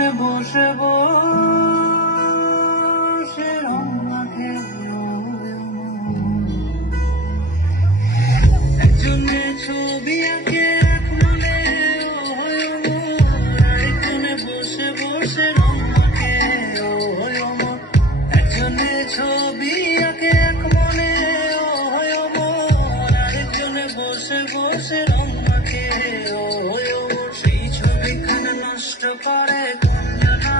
আরেকজনে বসে বসে রং মাখে, একজনে ছবি আঁকে এক মনে, আরেকজনে বসে বসে রং মাখে, একজনে ছবি আঁকে এক মনে, আরেকজনে বসে বসে রং মাখে, সেই ছবিখানে নষ্ট করে কঞ্জনা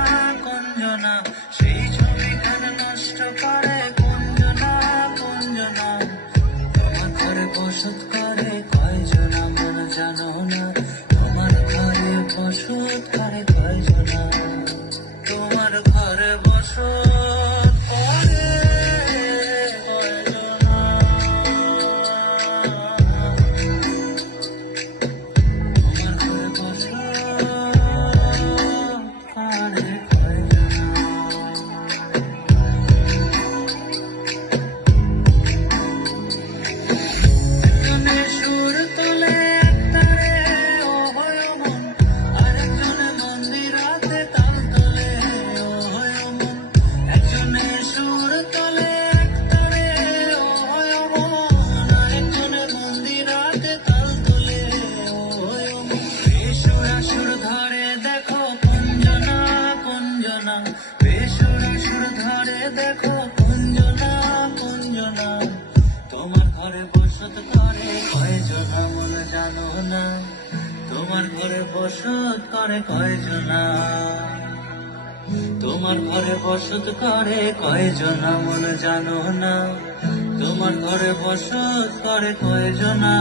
কঞ্জনা, সেই ছবিখানে নষ্ট করে কঞ্জনা কঞ্জনা। তোমার ঘরে বসত করে কয়জনা মন জানো না, তোমার ঘরে বসত করে কয়জনা, তোমার ঘরে বসত করে কয়জনা, তোমার ঘরে বসত করে কয়জনা। একজনে সুর তোলে একতারে, ও হয় মন, আরেকজনে মন্দিরাতে তাল তোলে, ও হয় মন, একজনে সুর তোলে একতারে, ও হয় মন, আরেকজনে মন্দিরাতে তাল তোলে, ও হয় মন। বেসুরাসুর ধরে দেখো কঞ্জনা কঞ্জনা, বেসুরাসুর ধরে দেখো কঞ্জনা কঞ্জনা। তোমার ঘরে বসত করে কয়জনা মন জানো না, তোমার ঘরে বসত করে কয়জনা, তোমার ঘরে বসত করে কয়জনা মন জানো না, তোমার ঘরে বসত করে কয়জনা।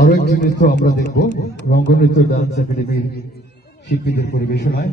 আরো একটি নৃত্য আমরা দেখব রঙ্গনৃত্য ডান্স একাডেমির শিল্পীদের পরিবেশনায়।